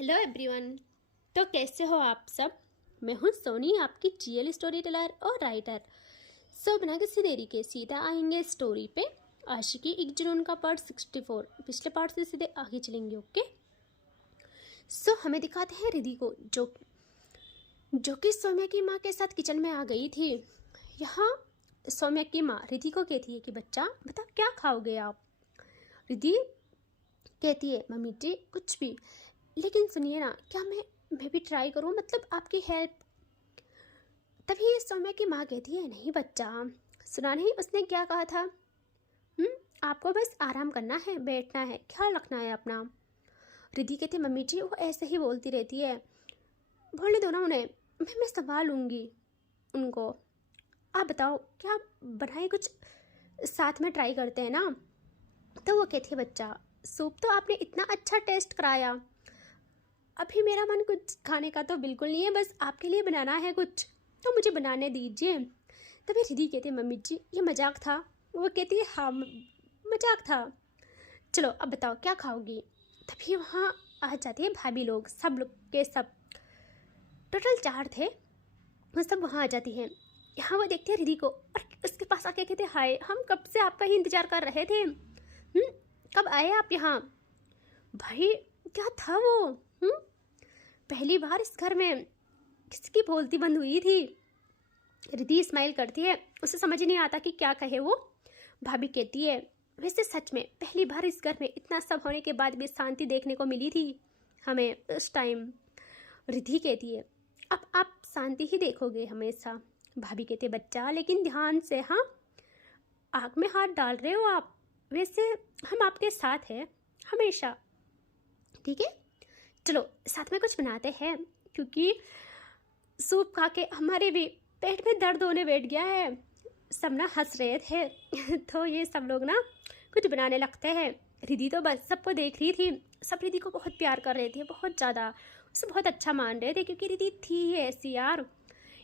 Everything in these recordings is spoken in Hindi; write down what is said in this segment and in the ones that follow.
Hello everyone. तो कैसे हो आप सब। मैं हूँ सोनी, आपकी जीएल स्टोरी टेलर और राइटर। सो बिना किसी देरी के सीधा आएंगे स्टोरी पे। आशिकी एक जुनून का पार्ट 64। पिछले पार्ट से सीधे आगे चलेंगे। ओके। सो हमें दिखाते हैं रिधि को जो कि सौम्या की माँ के साथ किचन में आ गई थी। यहाँ सौम्या की माँ रिधि को कहती है कि बच्चा बता क्या खाओगे आप। रिधि कहती है मम्मी जी कुछ भी, लेकिन सुनिए ना, क्या मैं भी ट्राई करूं, मतलब आपकी हेल्प। तभी सौम्या की माँ कहती है नहीं बच्चा, सुना नहीं उसने क्या कहा था। आपको बस आराम करना है, बैठना है, ख्याल रखना है अपना। रिधि कहती है मम्मी जी वो ऐसे ही बोलती रहती है, बोलने दो ना उन्हें, मैं संभाल लूँगी उनको। आप बताओ क्या बनाए, कुछ साथ में ट्राई करते हैं ना। तो वो कहती है बच्चा सूप तो आपने इतना अच्छा टेस्ट कराया, अभी मेरा मन कुछ खाने का तो बिल्कुल नहीं है, बस आपके लिए बनाना है कुछ, तो मुझे बनाने दीजिए। तभी रिधि कहती है मम्मी जी ये मजाक था। वो कहती है हाँ मजाक था, चलो अब बताओ क्या खाओगी। तभी वहाँ आ जाती है भाभी लोग, सब लोग के सब, टोटल 4 थे, वो सब वहाँ आ जाती हैं। यहाँ वो देखते हैं रिधि को और उसके पास आके कहते हैं हाय हम कब से आपका ही इंतजार कर रहे थे। कब आए आप यहाँ। भाई क्या था वो। पहली बार इस घर में किसकी बोलती बंद हुई थी। रिधि स्माइल करती है, उसे समझ नहीं आता कि क्या कहे वो। भाभी कहती है वैसे सच में पहली बार इस घर में इतना सब होने के बाद भी शांति देखने को मिली थी हमें उस टाइम। रिधि कहती है अब आप शांति ही देखोगे हमेशा। भाभी कहती है बच्चा लेकिन ध्यान से, हाँ आग में हाथ डाल रहे हो आप, वैसे हम आपके साथ हैं हमेशा, ठीक है। चलो साथ में कुछ बनाते हैं, क्योंकि सूप खा के हमारे भी पेट में दर्द होने बैठ गया है। सब ना हंस रहे थे तो ये सब लोग ना कुछ बनाने लगते हैं। रिधि तो बस सबको देख रही थी, सब रिधि को बहुत प्यार कर रहे थे, बहुत ज़्यादा उसे बहुत अच्छा मान रहे थे, क्योंकि रिधि थी ही ऐसी यार।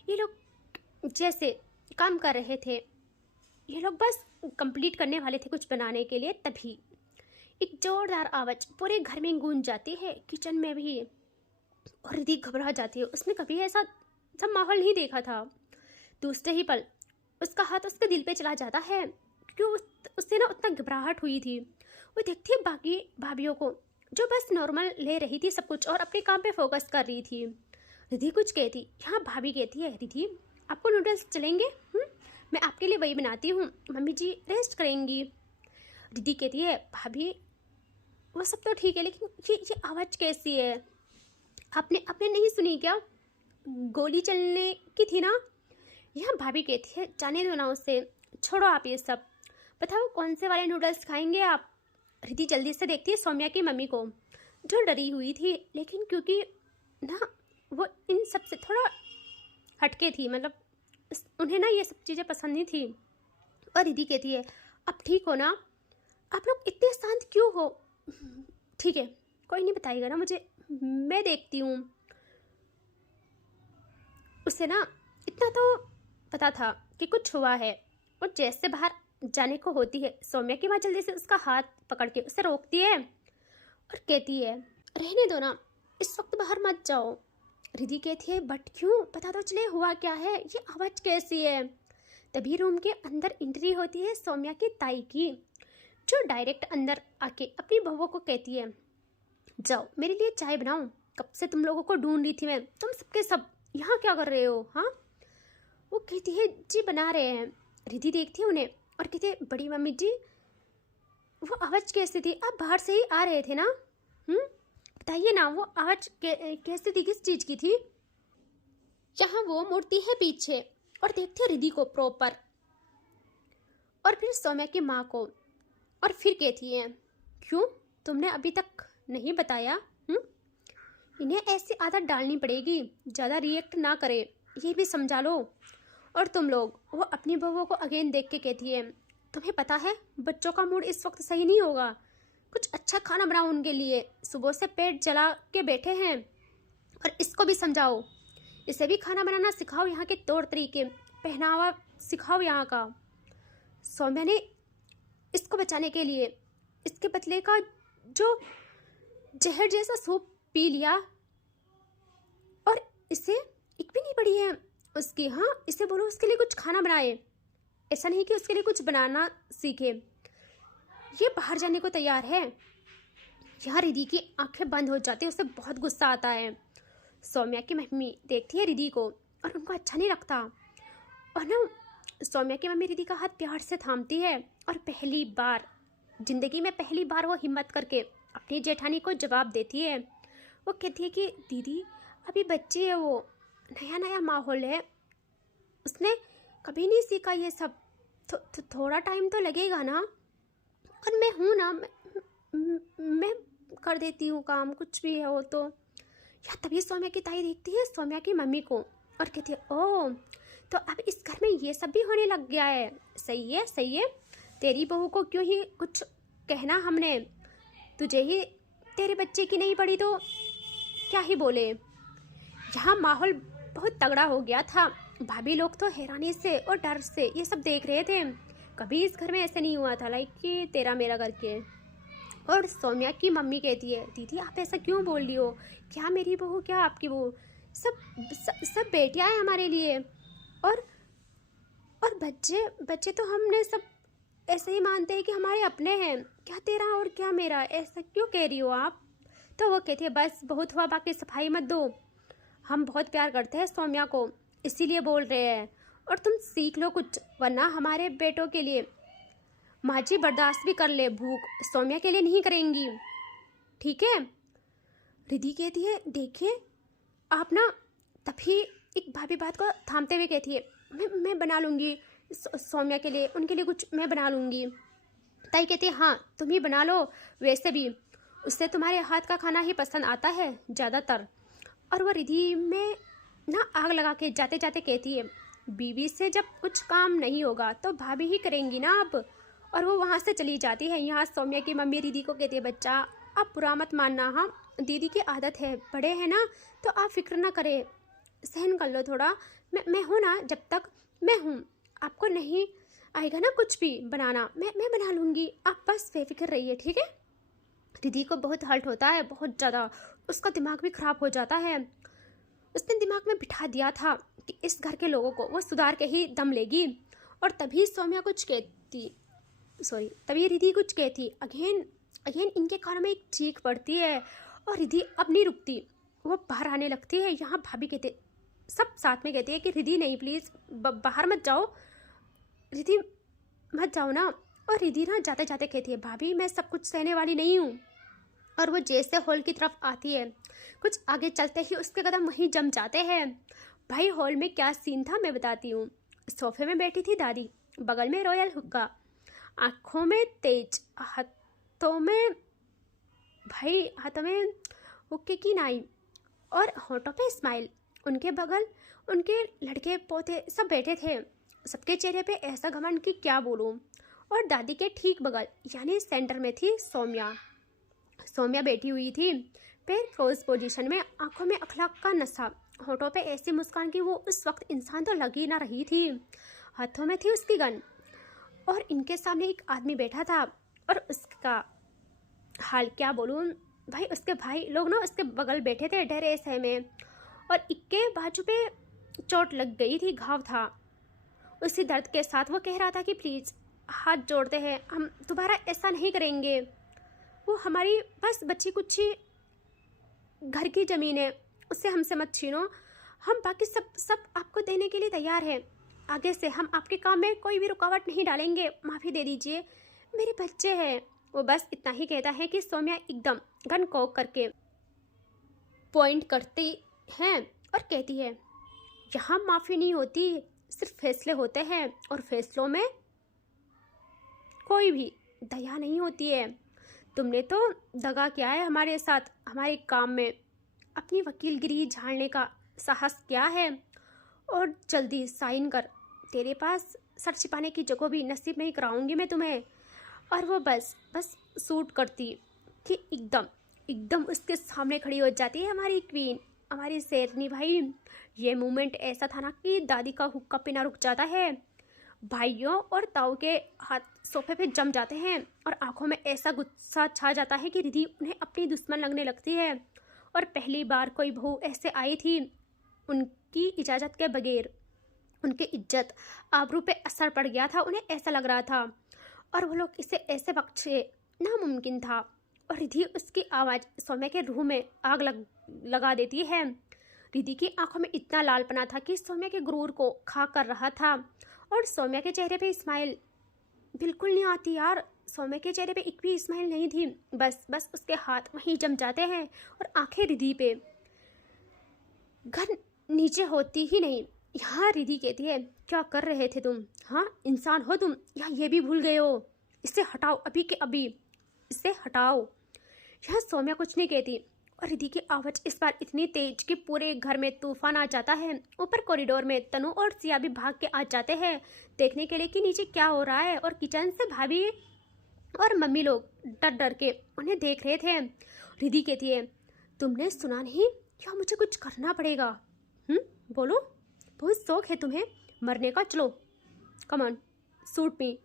ये लोग जैसे काम कर रहे थे, ये लोग बस कंप्लीट करने वाले थे कुछ बनाने के लिए, तभी एक जोरदार आवाज़ पूरे घर में गूंज जाती है, किचन में भी। और रिधि घबरा जाती है, उसने कभी ऐसा सब माहौल नहीं देखा था। दूसरे ही पल उसका हाथ उसके दिल पे चला जाता है, क्योंकि उससे ना उतना घबराहट हुई थी। वो देखती है बाकी भाभीियों को जो बस नॉर्मल ले रही थी सब कुछ और अपने काम पे फोकस कर रही थी। रिधि कुछ कहती, यहाँ भाभी कहती है रिधि आपको नूडल्स चलेंगे। मैं आपके लिए वही बनाती हूँ, मम्मी जी रेस्ट करेंगी। रिधि कहती है भाभी वो सब तो ठीक है, लेकिन ये आवाज़ कैसी है, आपने आपने नहीं सुनी क्या, गोली चलने की थी ना। यहाँ भाभी कहती है जाने दो ना उसे, छोड़ो आप ये सब, बताओ कौन से वाले नूडल्स खाएंगे आप। रिधि जल्दी से देखती है सौम्या की मम्मी को, जो डरी हुई थी, लेकिन क्योंकि ना वो इन सब से थोड़ा हटके थी, मतलब उन्हें ना ये सब चीज़ें पसंद नहीं थी। और रिधि कहती है अब ठीक हो ना, आप लोग इतने शांत क्यों हो। ठीक है कोई नहीं बताएगा ना मुझे, मैं देखती हूँ। उसे ना इतना तो पता था कि कुछ हुआ है, और जैसे बाहर जाने को होती है सौम्या की माँ जल्दी से उसका हाथ पकड़ के उसे रोकती है और कहती है रहने दो ना, इस वक्त बाहर मत जाओ। रिधि कहती है बट क्यों, पता तो चले हुआ क्या है, ये आवाज़ कैसी है। तभी रूम के अंदर एंट्री होती है सौम्या की ताई की, जो डायरेक्ट अंदर आके अपनी बहुओं को कहती है जाओ मेरे लिए चाय बनाओ, कब से तुम लोगों को ढूंढ रही थी मैं, तुम सबके सब यहाँ क्या कर रहे हो। हाँ वो कहती है जी बना रहे हैं। रिधि देखती है उन्हें और कहती है बड़ी मम्मी जी वो आवाज़ कैसी थी, आप बाहर से ही आ रहे थे ना। बताइए ना वो आवाज़ कैसी थी, किस चीज़ की थी। यहाँ वो मुड़ती है पीछे और देखती है रिधि को प्रॉपर, और फिर सौम्या की माँ को, और फिर कहती है क्यों तुमने अभी तक नहीं बताया। इन्हें ऐसी आदत डालनी पड़ेगी, ज़्यादा रिएक्ट ना करे, ये भी समझा लो। और तुम लोग, वो अपनी बहुओं को अगेन देख के कहती है तुम्हें पता है बच्चों का मूड इस वक्त सही नहीं होगा, कुछ अच्छा खाना बनाओ उनके लिए, सुबह से पेट जला के बैठे हैं, और इसको भी समझाओ, इसे भी खाना बनाना सिखाओ, यहाँ के तौर तरीके पहनावा सिखाओ यहाँ का। सौम्या ने इसको बचाने के लिए इसके बदले का जो जहर जैसा सूप पी लिया और इसे एक भी नहीं पड़ी है उसकी। हाँ, इसे बोलो उसके लिए कुछ खाना बनाए, ऐसा नहीं कि उसके लिए कुछ बनाना सीखे। ये बाहर जाने को तैयार है। यहाँ रिधि की आंखें बंद हो जाती है, उसे बहुत गुस्सा आता है। सौम्या की मम्मी देखती है रिधि को और उनको अच्छा नहीं लगता। और ना सौम्या की मम्मी रिधि का हाथ प्यार से थामती है और जिंदगी में पहली बार वो हिम्मत करके अपनी जेठानी को जवाब देती है। वो कहती है कि दीदी अभी बच्ची है, वो नया नया माहौल है, उसने कभी नहीं सीखा ये सब, थोड़ा टाइम तो लगेगा ना। और मैं हूँ ना, मैं कर देती हूँ काम, कुछ भी है वो तो। या तभी सौम्या की ताई देखती है सौम्या की मम्मी को और कहती है ओह, तो अब इस घर में ये सब भी होने लग गया है। सही है सही है, तेरी बहू को क्यों ही कुछ कहना हमने, तुझे ही तेरे बच्चे की नहीं पड़ी तो क्या ही बोले। यहाँ माहौल बहुत तगड़ा हो गया था। भाभी लोग तो हैरानी से और डर से ये सब देख रहे थे। कभी इस घर में ऐसे नहीं हुआ था, लाइक कि तेरा मेरा करके। और सौम्या की मम्मी कहती है दीदी आप ऐसा क्यों बोल रही हो, क्या मेरी बहू क्या आपकी बहू, सब बेटियां हैं हमारे लिए। और बच्चे तो हमने सब ऐसे ही मानते हैं कि हमारे अपने हैं, क्या तेरा और क्या मेरा, ऐसा क्यों कह रही हो आप। तो वो कहती है बस बहुत हुआ, बाकी सफाई मत दो, हम बहुत प्यार करते हैं सौम्या को इसीलिए बोल रहे हैं, और तुम सीख लो कुछ, वरना हमारे बेटों के लिए माँ जी बर्दाश्त भी कर ले भूख, सौम्या के लिए नहीं करेंगी, ठीक है। रिधि कहती है देखिए आप ना, तभी एक भाभी बात को थामते हुए कहती है मैं बना लूँगी सौम्या के लिए, उनके लिए कुछ मैं बना लूँगी। ताई कहती है हाँ तुम ही बना लो, वैसे भी उससे तुम्हारे हाथ का खाना ही पसंद आता है ज़्यादातर। और वह रिधि में ना आग लगा के जाते जाते कहती है बीवी से जब कुछ काम नहीं होगा तो भाभी ही करेंगी ना अब। और वो वहाँ से चली जाती है। यहाँ सौम्या की मम्मी रिधि को कहती है बच्चा आप बुरा मत मानना, हाँ दीदी की आदत है, बड़े हैं ना तो आप फिक्र ना करें, सहन कर लो थोड़ा, मैं हूँ ना, जब तक मैं हूँ आपको नहीं आएगा ना कुछ भी बनाना, मैं बना लूँगी, आप बस बेफिक्र रहिए, ठीक है। रिधि को बहुत हर्ट होता है, बहुत ज़्यादा, उसका दिमाग भी ख़राब हो जाता है। उसने दिमाग में बिठा दिया था कि इस घर के लोगों को वो सुधार के ही दम लेगी। और तभी तभी रिधि कुछ कहती, अगेन इनके कानों में एक चीख पड़ती है और रिधि अब नहीं रुकती, वो बाहर आने लगती है। यहाँ भाभी कहते, सब साथ में कहते हैं कि रिधि नहीं प्लीज़ बाहर मत जाओ, रिधि मत जाओ ना। और रिधि ना जाते जाते कहती है भाभी मैं सब कुछ सहने वाली नहीं हूँ। और वो जैसे हॉल की तरफ आती है, कुछ आगे चलते ही उसके कदम वहीं जम जाते हैं। भाई हॉल में क्या सीन था मैं बताती हूँ। सोफे में बैठी थी दादी, बगल में रॉयल हुक्का, आँखों में तेज, हाथों में हुक्के की नाई और होठों पे स्माइल। उनके बगल उनके लड़के पोते सब बैठे थे, सबके चेहरे पे ऐसा घमंड कि क्या बोलूँ। और दादी के ठीक बगल यानी सेंटर में थी सौम्या बैठी हुई थी, पैर क्लोज पोजीशन में, आंखों में अखलाक का नशा, होठों पे ऐसी मुस्कान कि वो उस वक्त इंसान तो लग ही ना रही थी। हाथों में थी उसकी गन। और इनके सामने एक आदमी बैठा था और उसका हाल क्या बोलूँ भाई, उसके भाई लोग ना उसके बगल बैठे थे डरे से में, और इक्के बाजू पे चोट लग गई थी, घाव था। उसी दर्द के साथ वो कह रहा था कि प्लीज़ हाथ जोड़ते हैं, हम दोबारा ऐसा नहीं करेंगे, वो हमारी बस बच्ची कुछ ही घर की ज़मीन है, उससे हमसे मत छीनो, हम बाकी सब आपको देने के लिए तैयार हैं, आगे से हम आपके काम में कोई भी रुकावट नहीं डालेंगे, माफ़ी दे दीजिए, मेरे बच्चे हैं। वो बस इतना ही कहता है कि सौम्या एकदम गन कॉक करके पॉइंट करती है और कहती है यहाँ माफ़ी नहीं होती, सिर्फ फैसले होते हैं, और फैसलों में कोई भी दया नहीं होती है। तुमने तो दगा किया है हमारे साथ, हमारे काम में अपनी वकीलगिरी झाड़ने का साहस क्या है, और जल्दी साइन कर, तेरे पास सर छिपाने की जगह भी नसीब में ही कराऊंगी मैं तुम्हें। और वो बस सूट करती कि एकदम उसके सामने खड़ी हो जाती है हमारी क्वीन, हमारी शेरनी। भाई ये मोमेंट ऐसा था ना कि दादी का हुक्का पीना रुक जाता है, भाइयों और ताऊ के हाथ सोफे पे जम जाते हैं और आंखों में ऐसा गुस्सा छा जाता है कि रिधि उन्हें अपनी दुश्मन लगने लगती है। और पहली बार कोई बहू ऐसे आई थी उनकी इजाज़त के बगैर। उनकी इज्जत आबरू पे असर पड़ गया था, उन्हें ऐसा लग रहा था, और वो लोग इसे ऐसे बख्शे नामुमकिन था। और रिधि, उसकी आवाज़ सौम्या के रूह में आग लगा देती है। रिधि की आंखों में इतना लालपना था कि सौम्या के गुरूर को खा कर रहा था, और सौम्या के चेहरे पे स्माइल बिल्कुल नहीं आती यार। सौम्या के चेहरे पे एक भी स्माइल नहीं थी, बस उसके हाथ वहीं जम जाते हैं और आंखें रिधि पे। घर नीचे होती ही नहीं। यहाँ रिधि कहती है, क्या कर रहे थे तुम? हाँ, इंसान हो तुम या ये भी भूल गए हो? इसे हटाओ अभी के अभी, इसे हटाओ। यहाँ सौम्या कुछ नहीं कहती, और रिधि की आवाज़ इस बार इतनी तेज कि पूरे घर में तूफान आ जाता है। ऊपर कॉरिडोर में तनु और सिया भी भाग के आ जाते हैं देखने के लिए कि नीचे क्या हो रहा है, और किचन से भाभी और मम्मी लोग डर डर के उन्हें देख रहे थे। रिधि कहती है, तुमने सुना नहीं? क्या मुझे कुछ करना पड़ेगा? बोलो, बहुत शौक है तुम्हें मरने का, चलो कम ऑन सूट मी।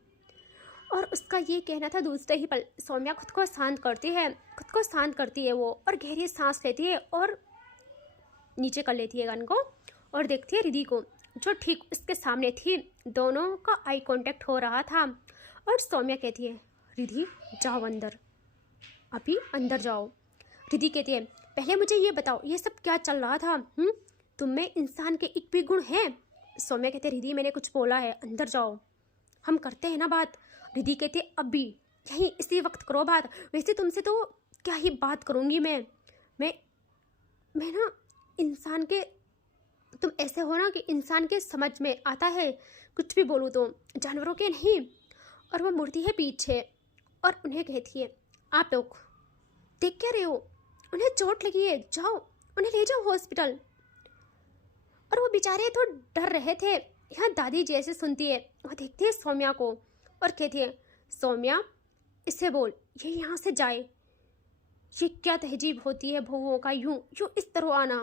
और उसका ये कहना था। दूसरे ही पल सौम्या खुद को शांत करती है वो, और गहरी सांस लेती है और नीचे कर लेती है गन को, और देखती है रिधि को जो ठीक उसके सामने थी। दोनों का आई कांटेक्ट हो रहा था, और सौम्या कहती है, रिधि जाओ अंदर, अभी अंदर जाओ। रिधि कहती है, पहले मुझे ये बताओ ये सब क्या चल रहा था? तुम में इंसान के एक भी गुण हैं? सौम्या कहते, रिधि मैंने कुछ बोला है, अंदर जाओ, हम करते हैं ना बात। रिधि कहती है, अभी यहीं इसी वक्त करो बात। वैसे तुमसे तो क्या ही बात करूँगी मैं ना इंसान के, तुम ऐसे हो ना कि इंसान के समझ में आता है कुछ भी बोलूँ तो, जानवरों के नहीं। और वो मुड़ती है पीछे और उन्हें कहती है, आप लोग देख क्या रहे हो? उन्हें चोट लगी है, जाओ उन्हें ले जाओ हॉस्पिटल। और वो बेचारे तो डर रहे थे। यहाँ दादी जैसे सुनती है, वो देखती है सौम्या को और कहती है, सौम्या इसे बोल ये यहाँ से जाए। ये क्या तहजीब होती है बहुओं का, यूं इस तरह आना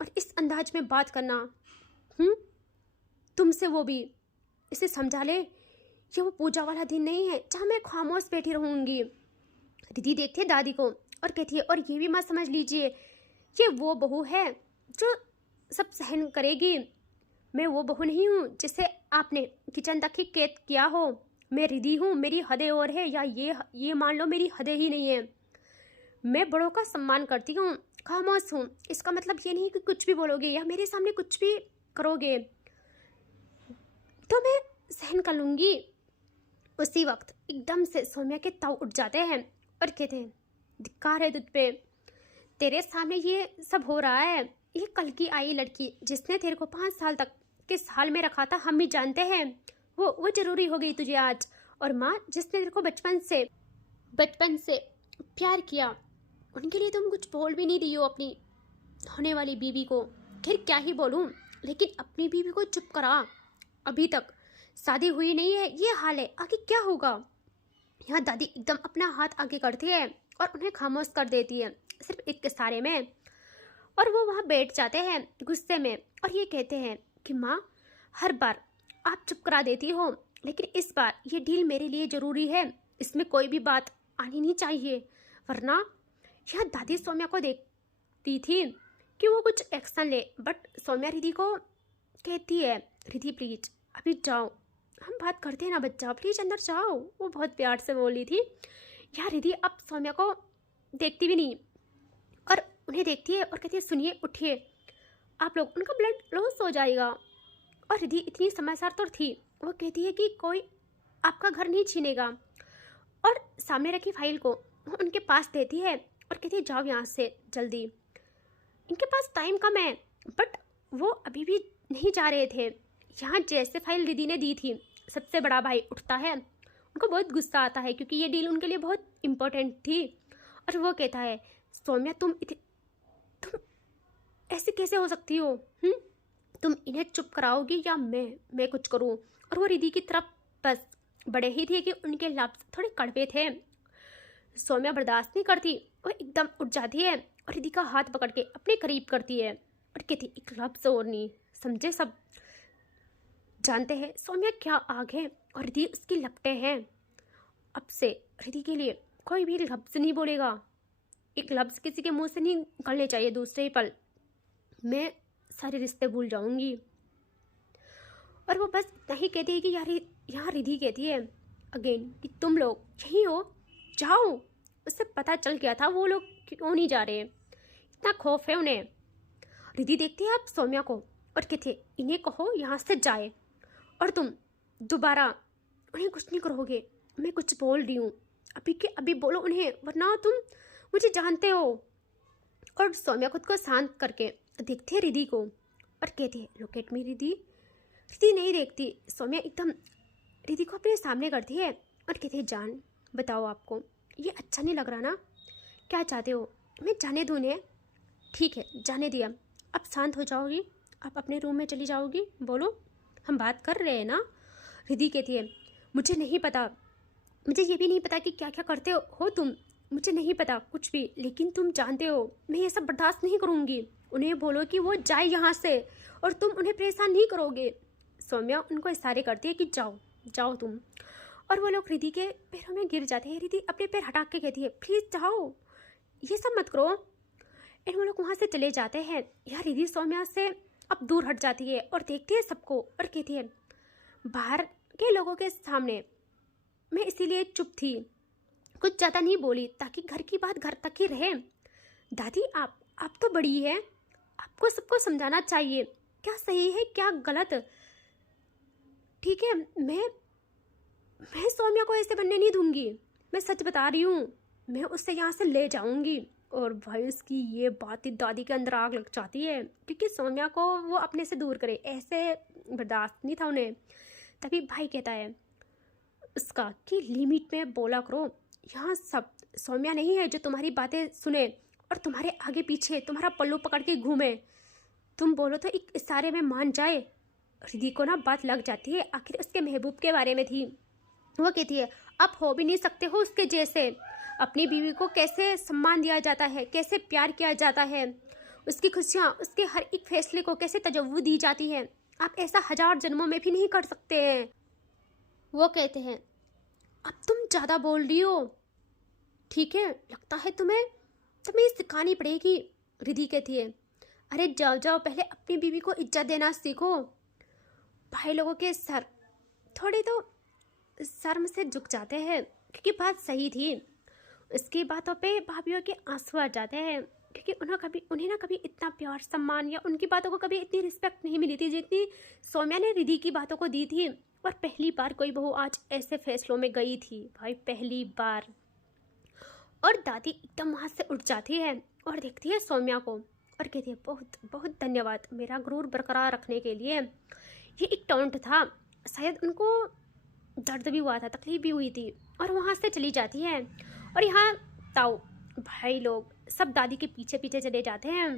और इस अंदाज में बात करना। तुमसे वो भी, इसे समझा ले, ये वो पूजा वाला दिन नहीं है जहाँ मैं खामोश बैठी रहूँगी। रिधि देखती है दादी को और कहती है, और ये भी मत समझ लीजिए ये वो बहू है जो सब सहन करेगी। मैं वो बहू नहीं हूँ जिसे आपने किचन तक ही कैद किया हो। मैं रिधि हूँ, मेरी हदें और है, या ये मान लो मेरी हदें ही नहीं है। मैं बड़ों का सम्मान करती हूँ, खामोश हूँ। इसका मतलब ये नहीं कि कुछ भी बोलोगे या मेरे सामने कुछ भी करोगे तो मैं सहन कर लूँगी। उसी वक्त एकदम से सौम्या के ताव उठ जाते हैं और कहते हैं, धिक्कार है तुझ पे, तेरे सामने ये सब हो रहा है। ये कल की आई लड़की जिसने तेरे को 5 साल तक किस हाल में रखा था हम भी जानते हैं। वो जरूरी हो गई तुझे आज। और माँ जिसने तेरे को बचपन से प्यार किया, उनके लिए तुम कुछ बोल भी नहीं रही हो अपनी होने वाली बीवी को। खैर क्या ही बोलूँ, लेकिन अपनी बीवी को चुप करा, अभी तक शादी हुई नहीं है, ये हाल है, आगे क्या होगा। यहाँ दादी एकदम अपना हाथ आगे करती है और उन्हें खामोश कर देती है सिर्फ एक इशारे में। और वो वहाँ बैठ जाते हैं गुस्से में और ये कहते हैं कि माँ हर बार आप चुप करा देती हो, लेकिन इस बार ये डील मेरे लिए ज़रूरी है, इसमें कोई भी बात आनी नहीं चाहिए, वरना। यहाँ दादी सौम्या को देखती थी कि वो कुछ एक्शन ले, बट सौम्या रिधि को कहती है, रिधि प्लीज अभी जाओ, हम बात करते हैं ना बच्चा, प्लीज अंदर जाओ। वो बहुत प्यार से बोली थी। यहाँ रिधि अब सौम्या को देखती भी नहीं और उन्हें देखती है और कहती है, सुनिए उठिए आप लोग, उनका ब्लड लॉस हो जाएगा। और रिधि इतनी समझदार तो थी, वो कहती है कि कोई आपका घर नहीं छीनेगा, और सामने रखी फाइल को वो उनके पास देती है और कहती है, जाओ यहाँ से जल्दी, इनके पास टाइम कम है। बट वो अभी भी नहीं जा रहे थे। यहाँ जैसे फाइल रिधि ने दी थी, सबसे बड़ा भाई उठता है, उनको बहुत गुस्सा आता है क्योंकि ये डील उनके लिए बहुत इम्पोर्टेंट थी। और वो कहता है, सौम्या तुम ऐसे कैसे हो सकती हो? तुम इन्हें चुप कराओगी या मैं कुछ करूं? और वो रिधि की तरफ बस बड़े ही थे कि उनके लफ्ज़ थोड़े कड़वे थे। सौम्या बर्दाश्त नहीं करती, वो एकदम उठ जाती है और रिधि का हाथ पकड़ के अपने करीब करती है और कहती, एक लफ्ज़ और नहीं, समझे? सब जानते हैं सौम्या क्या आग है और रिधि उसकी लपटें हैं। अब से रिधि के लिए कोई भी लफ्ज़ नहीं बोलेगा, एक लफ्ज़ किसी के मुंह से नहीं निकलने चाहिए दूसरे ही पल मैं सारे रिश्ते भूल जाऊंगी। और वो बस इतना ही कहती है कि यार यहाँ रिधि कहती है अगेन कि तुम लोग यहीं हो, जाओ। उससे पता चल गया था वो लोग क्यों नहीं जा रहे, इतना खौफ है उन्हें। रिधि देखती है आप सौम्या को और कहती है इन्हें कहो यहाँ से जाए, और तुम दोबारा उन्हें कुछ नहीं करोगे। मैं कुछ बोल रही हूँ, अभी के अभी बोलो उन्हें, वरना तुम मुझे जानते हो। और सौम्या खुद को शांत करके देखती है रिधि को और कहती है look at me Riddhi. Riddhi नहीं देखती, सौम्या एकदम रिधि को अपने सामने करती है और कहती है जान बताओ, आपको ये अच्छा नहीं लग रहा ना, क्या चाहते हो मैं जाने दूँ उन्हें? ठीक है जाने दिया, अब शांत हो जाओगी, आप अपने रूम में चली जाओगी, बोलो हम बात कर रहे हैं ना। रिधि कहती है मुझे नहीं पता, मुझे ये भी नहीं पता कि क्या क्या करते हो तुम, मुझे नहीं पता कुछ भी, लेकिन तुम जानते हो मैं ये सब बर्दाश्त नहीं करूँगी। उन्हें बोलो कि वो जाए यहाँ से और तुम उन्हें परेशान नहीं करोगे। सौम्या उनको इशारे करती है कि जाओ जाओ तुम, और वो लोग रिधि के पैरों में गिर जाते हैं। रिधि अपने पैर हटा के कहती है प्लीज़ जाओ, ये सब मत करो। एंड वो लोग वहाँ से चले जाते हैं। यार रिधि सौम्या से अब दूर हट जाती है और देखती है सबको और कहती है बाहर के लोगों के सामने मैं इसीलिए चुप थी, कुछ ज़्यादा नहीं बोली ताकि घर की बात घर तक ही रहे। दादी आप तो बड़ी है, आपको सबको समझाना चाहिए क्या सही है क्या गलत। ठीक है मैं सौम्या को ऐसे बनने नहीं दूंगी, मैं सच बता रही हूँ, मैं उससे यहाँ से ले जाऊंगी। और भाई उसकी ये बात ही दादी के अंदर आग लग जाती है, क्योंकि सौम्या को वो अपने से दूर करे ऐसे बर्दाश्त नहीं था उन्हें। तभी भाई कहता है उसका कि लिमिट में बोला करो, यहाँ सब सौम्या नहीं है जो तुम्हारी बातें सुने और तुम्हारे आगे पीछे तुम्हारा पल्लू पकड़ के घूमे। तुम बोलो तो एक इशारे में मान जाए। रिधि को ना बात लग जाती है, आखिर उसके महबूब के बारे में थी। वो कहती है आप हो भी नहीं सकते हो उसके जैसे, अपनी बीवी को कैसे सम्मान दिया जाता है, कैसे प्यार किया जाता है, उसकी खुशियाँ उसके हर एक फैसले को कैसे तजव्वुज़ दी जाती है, आप ऐसा 1000 जन्मों में भी नहीं कर सकते हैं। वो कहते हैं अब तुम ज़्यादा बोल रही हो, ठीक है लगता है तुम्हें सिखानी पड़ेगी। रिधि कहती है अरे जाओ जाओ, पहले अपनी बीवी को इज्जत देना सीखो। भाई लोगों के सर थोड़े तो शर्म से झुक जाते हैं, क्योंकि बात सही थी। उसकी बातों पे भाभीियों के आंसू आ जाते हैं, क्योंकि उन्हें ना कभी इतना प्यार सम्मान या उनकी बातों को कभी इतनी रिस्पेक्ट नहीं मिली थी जितनी सौम्या ने रिधि की बातों को दी थी। और पहली बार कोई बहू आज ऐसे फैसलों में गई थी भाई, पहली बार। और दादी एकदम वहाँ से उठ जाती है और देखती है सौम्या को और कहती है बहुत बहुत धन्यवाद मेरा गुरूर बरकरार रखने के लिए। ये एक टॉन्ट था, शायद उनको दर्द भी हुआ था, तकलीफ भी हुई थी, और वहाँ से चली जाती है। और यहाँ ताऊ भाई लोग सब दादी के पीछे पीछे चले जाते हैं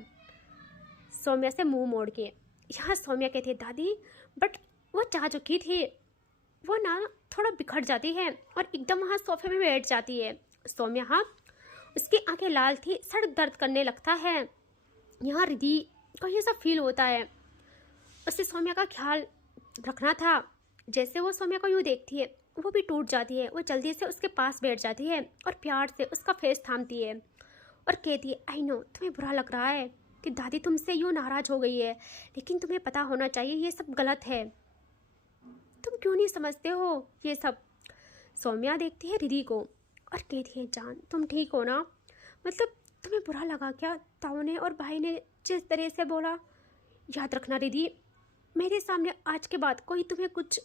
सौम्या से मुंह मोड़ के। यहाँ सौम्या कहती है दादी बट वो चाह चुकी थी, वो ना थोड़ा बिखर जाती है और एकदम वहाँ सोफे में बैठ जाती है सौम्या। हाँ उसकी आंखें लाल थी, सर दर्द करने लगता है। यहाँ रिधि को ये सब फील होता है, उससे सौम्या का ख्याल रखना था। जैसे वो सौम्या को यूँ देखती है वो भी टूट जाती है, वो जल्दी से उसके पास बैठ जाती है और प्यार से उसका फेस थामती है और कहती है आई नो तुम्हें बुरा लग रहा है कि दादी तुमसे यूँ नाराज़ हो गई है, लेकिन तुम्हें पता होना चाहिए ये सब गलत है, तुम क्यों नहीं समझते हो ये सब। सौम्या देखती है रिधि को और कहती है जान तुम ठीक हो ना, मतलब तुम्हें बुरा लगा क्या ताऊ ने और भाई ने जिस तरह से बोला। याद रखना रिधि, मेरे सामने आज के बाद कोई तुम्हें कुछ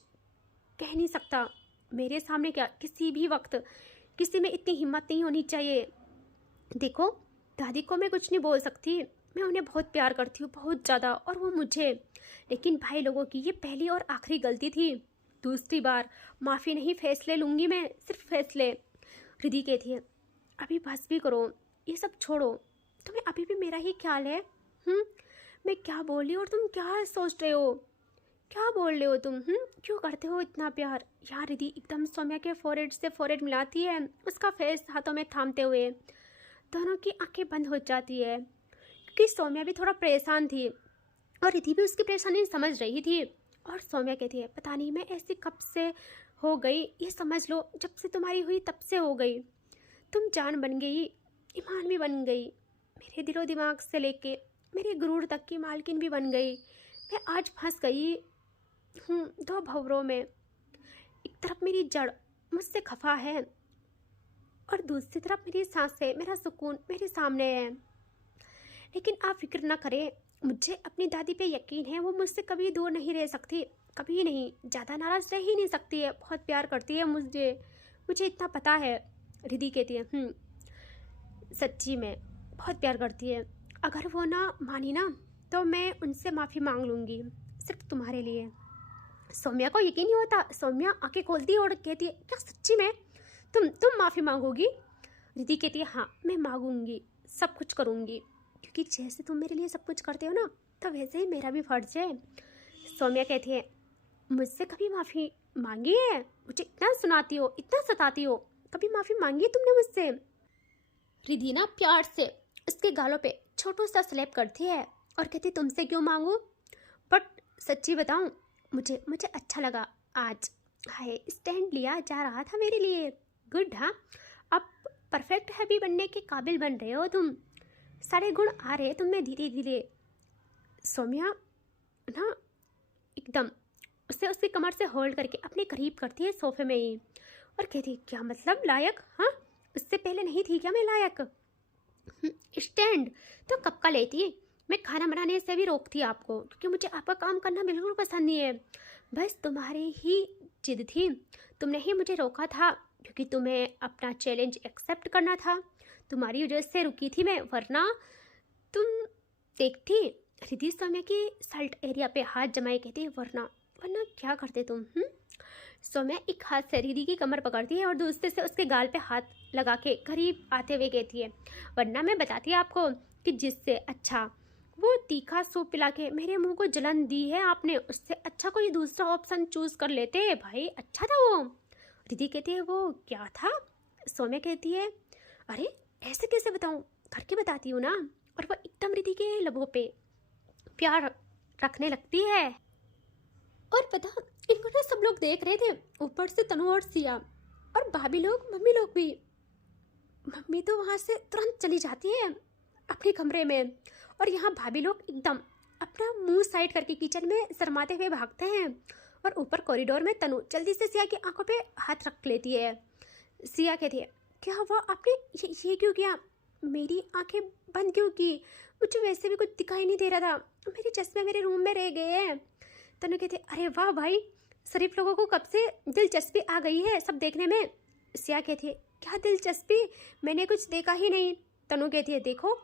कह नहीं सकता, मेरे सामने क्या किसी भी वक्त किसी में इतनी हिम्मत नहीं होनी चाहिए। देखो दादी को मैं कुछ नहीं बोल सकती, मैं उन्हें बहुत प्यार करती हूँ बहुत ज़्यादा, और वो मुझे, लेकिन भाई लोगों की ये पहली और आखिरी गलती थी, दूसरी बार माफ़ी नहीं, फैसले लूँगी मैं, सिर्फ फैसले। रिधि कहती है अभी बस भी करो, ये सब छोड़ो, तुम्हें अभी भी मेरा ही ख्याल है। मैं क्या बोल रही हूँ और तुम क्या सोच रहे हो, क्या बोल रहे हो तुम, क्यों करते हो इतना प्यार। यार रिधि एकदम सौम्या के फोरहेड से फोरहेड मिलाती है, उसका फेस हाथों में थामते हुए, दोनों की आंखें बंद हो जाती है, क्योंकि सौम्या भी थोड़ा परेशान थी और रिधि भी उसकी परेशानी समझ रही थी। और सौम्या कहती है पता नहीं मैं ऐसी कब से हो गई, ये समझ लो जब से तुम्हारी हुई तब से हो गई, तुम जान बन गई, ईमान भी बन गई, मेरे दिलो दिमाग से लेके मेरे गुरूर तक की मालकिन भी बन गई। मैं आज फंस गई हूँ दो भंवरों में। एक तरफ मेरी जड़ मुझसे खफा है और दूसरी तरफ मेरी सांसें, मेरा सुकून मेरे सामने है। लेकिन आप फिक्र ना करें, मुझे अपनी दादी पे यकीन है, वो मुझसे कभी दूर नहीं रह सकती, कभी नहीं, ज़्यादा नाराज़ रह ही नहीं सकती है, बहुत प्यार करती है मुझे, मुझे इतना पता है। रिद्धि कहती है सच्ची में बहुत प्यार करती है। अगर वो ना मानी ना तो मैं उनसे माफ़ी मांग लूँगी, सिर्फ तुम्हारे लिए। सौम्या को यकीन नहीं होता। सौम्या आंखें खोलती है और कहती है क्या सच्ची में तुम माफ़ी मांगोगी? रिद्धि कहती है हाँ, मैं मांगूंगी, सब कुछ करूँगी, क्योंकि जैसे तुम मेरे लिए सब कुछ करते हो ना, तो वैसे ही मेरा भी फर्ज है। सौम्या कहती है मुझसे कभी माफ़ी मांगी है? मुझे इतना सुनाती हो, इतना सताती हो, कभी माफ़ी मांगी है तुमने मुझसे? रिद्धि ना प्यार से उसके गालों पे छोटू सा स्लैप करती है और कहती तुमसे क्यों मांगू, बट सच्ची बताऊं, मुझे अच्छा लगा आज। हाय, स्टैंड लिया जा रहा था मेरे लिए। गुड। हाँ, अब परफेक्ट हैवी बनने के काबिल बन रहे हो तुम, सारे गुण आ रहे तुम में धीरे धीरे। सौम्या ना एकदम उसे उसकी कमर से होल्ड करके अपने करीब करती है सोफे में ही और कहती क्या मतलब लायक? हाँ, उससे पहले नहीं थी क्या मैं लायक? स्टैंड तो कब का लेती, मैं खाना बनाने से भी रोकती आपको, क्योंकि मुझे आपका काम करना बिल्कुल पसंद नहीं है। बस तुम्हारी ही जिद थी, तुमने ही मुझे रोका था, क्योंकि तुम्हें अपना चैलेंज एक्सेप्ट करना था। तुम्हारी वजह से रुकी थी मैं, वरना तुम देखती। रिद्धि सौम्या की सल्ट एरिया पे हाथ जमाए कहती है वरना वरना क्या करते तुम? सौम्या एक हाथ से रिद्धि की कमर पकड़ती है और दूसरे से उसके गाल पे हाथ लगा के करीब आते हुए कहती है वरना मैं बताती आपको कि जिससे अच्छा वो तीखा सूप पिला के मेरे मुंह को जलन दी है आपने, उससे अच्छा कोई दूसरा ऑप्शन चूज कर लेते भाई, अच्छा था वो। रिद्धि कहती है वो क्या था? सौम्या कहती है अरे ऐसे कैसे बताऊं, करके बताती हूँ ना। और वो एकदम रिद्धि के लबों पे प्यार रखने लगती है। और पता, इनको ना सब लोग देख रहे थे, ऊपर से तनु और सिया और भाभी लोग, मम्मी लोग भी। मम्मी तो वहाँ से तुरंत चली जाती है अपने कमरे में और यहाँ भाभी लोग एकदम अपना मुंह साइड करके किचन में शर्माते हुए भागते हैं। और ऊपर कॉरिडोर में तनु जल्दी से सिया की आंखों पे हाथ रख लेती है। सिया कहती है क्या हुआ आपने ये क्यों किया, मेरी आंखें बंद क्यों की? मुझे वैसे भी कुछ दिखाई नहीं दे रहा था, मेरे चश्मे मेरे रूम में रह गए हैं। तनु कहती है अरे वाह भाई, शरीफ लोगों को कब से दिलचस्पी आ गई है सब देखने में। सिया कहती है क्या दिलचस्पी, मैंने कुछ देखा ही नहीं। तनु कहती है देखो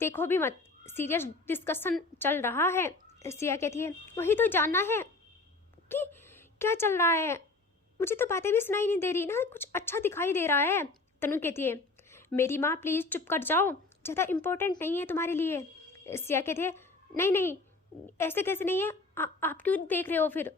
देखो भी मत, सीरियस डिस्कशन चल रहा है। सिया कहती है वही तो जानना है कि क्या चल रहा है, मुझे तो बातें भी सुनाई नहीं दे रही ना, कुछ अच्छा दिखाई दे रहा है। तनु कहती है मेरी माँ प्लीज़ चुप कर जाओ, ज़्यादा इम्पोर्टेंट नहीं है तुम्हारे लिए। सिया कहती है नहीं नहीं, ऐसे कैसे नहीं है, आप क्यों देख रहे हो फिर?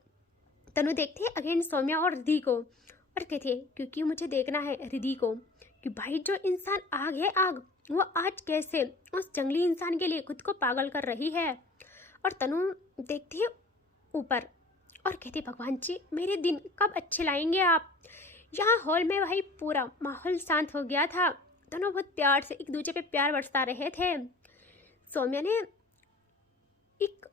तनु देखती है अगेन सौम्या और रिद्धि को और कहती है क्योंकि मुझे देखना है रिद्धि को कि भाई जो इंसान आग है आग, वो आज कैसे उस जंगली इंसान के लिए खुद को पागल कर रही है। और तनु देखती है ऊपर और कहती है भगवान जी मेरे दिन कब अच्छे लाएंगे आप। यहाँ हॉल में भाई पूरा माहौल शांत हो गया था, दोनों बहुत प्यार से एक दूसरे पे प्यार बरसा रहे थे। सौम्या ने एक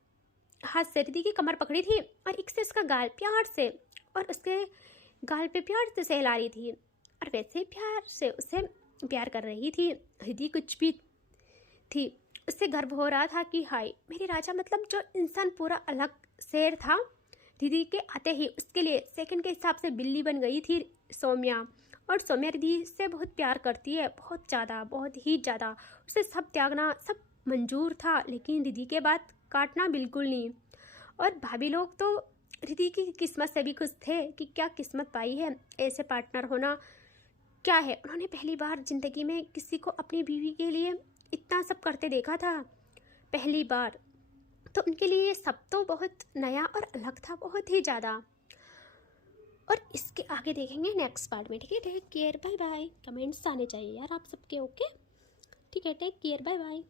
हाथ से रिद्धि की कमर पकड़ी थी और एक से उसका गाल प्यार से और उसके गाल पे प्यार से सहला रही थी और वैसे प्यार से उसे प्यार कर रही थी। रिद्धि कुछ भी थी, उससे गर्व हो रहा था कि हाय मेरे राजा, मतलब जो इंसान पूरा अलग शेर था, रिद्धि के आते ही उसके लिए सेकंड के हिसाब से बिल्ली बन गई थी सौम्या। और सौम्या रिद्धि से बहुत प्यार करती है, बहुत ज़्यादा, बहुत ही ज़्यादा। उसे सब त्यागना सब मंजूर था, लेकिन रिद्धि के बात काटना बिल्कुल नहीं। और भाभी लोग तो रिद्धि की किस्मत से भी खुश थे कि क्या किस्मत पाई है, ऐसे पार्टनर होना क्या है। उन्होंने पहली बार ज़िंदगी में किसी को अपनी बीवी के लिए इतना सब करते देखा था, पहली बार। तो उनके लिए ये सब तो बहुत नया और अलग था, बहुत ही ज़्यादा। और इसके आगे देखेंगे नेक्स्ट पार्ट में, ठीक है? Take care, bye bye. Comments आने चाहिए यार आप सबके, ओके? ठीक है, टेक केयर, बाय बाय।